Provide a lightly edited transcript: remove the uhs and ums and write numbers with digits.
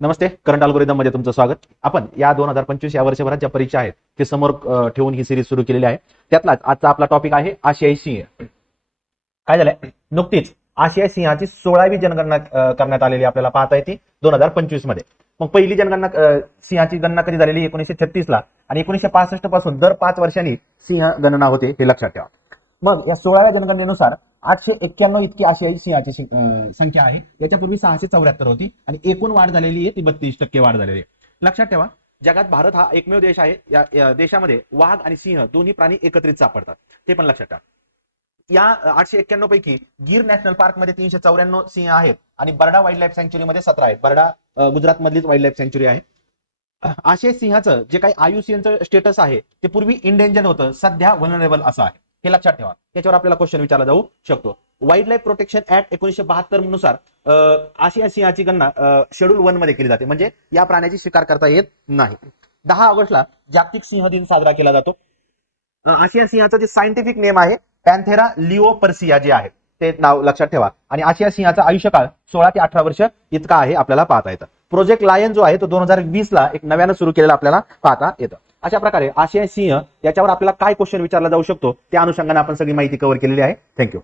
नमस्ते. Current algorithm मध्ये तुमचं स्वागत. आपण या 2025 या वर्षभरात ज्या परीक्षा आहेत ते समोर ठेवून ही सिरीज सुरू केलेली आहे. त्यातलाच आजचा आपला टॉपिक आहे आशियाई सिंह. काय झालंय, नुकतीच आशियाई सिंहाची 16वी जनगणना करण्यात आलेली आपल्याला पाहता येते 2025 मध्ये. मग पहिली जनगणना सिंहाची गणना कधी झालेली 1936 ला आणि 1965 पासून दर 5 वर्षांनी सिंह गणना होते, हे लक्षात ठेवा. मग या 16व्या जनगणनेनुसार 891 इतकी आशियाई सिंहाची संख्या आहे. याच्यापूर्वी 674 होती आणि एकूण वाढ झालेली आहे ती 32% वाढ झालेली आहे. लक्षात ठेवा, जगात भारत हा एकमेव देश आहे या देशामध्ये वाघ आणि सिंह दोन्ही प्राणी एकत्रित सापडतात, ते पण लक्षात ठेवा. या 891 पैकी गिर नॅशनल पार्क मध्ये 394 सिंह आहेत आणि बर्डा वाईल्ड लाईफ सँच्युरी मध्ये 17 आहेत. बर्डा गुजरात मधलीच वाईल्ड लाईफ सँच्युरी आहे. आशियाई सिंहाचं जे काही आयुसीएनचं स्टेटस आहे ते पूर्वी इंडेंजर्ड होतं, सध्या व्हलनरेबल असं आहे, हे लक्षात ठेवा. त्याच्यावर आपल्याला क्वेश्चन विचारला जाऊ शकतो. वाईल्ड लाईफ प्रोटेक्शन ऍक्ट 1972 नुसार आशियाई सिंहाची गणना शेड्यूल 1 मध्ये केली जाते, म्हणजे या प्राण्याची शिकार करता येत नाही. 10 ऑगस्टला जागतिक सिंह दिन साजरा केला जातो. आशियाई सिंहाचं जे सायंटिफिक नेम आहे पॅन्थेरा लिओपर्सिया जे आहे ते नाव लक्षात ठेवा. आणि आशियाई सिंहाचा आयुष्यकाळ 16 ते 18 वर्ष इतका आहे, आपल्याला पाहता येतं. प्रोजेक्ट लायन जो आहे तो 2020 ला एक नव्यानं सुरू केलेला आपल्याला पाहता येतं. अशा प्रकारे आशियाई सिंह याच्यावर आपल्याला काय क्वेश्चन विचारला जाऊ शकतो त्या अनुषंगाने आपण सगळी माहिती कव्हर केलेली आहे. थँक्यू.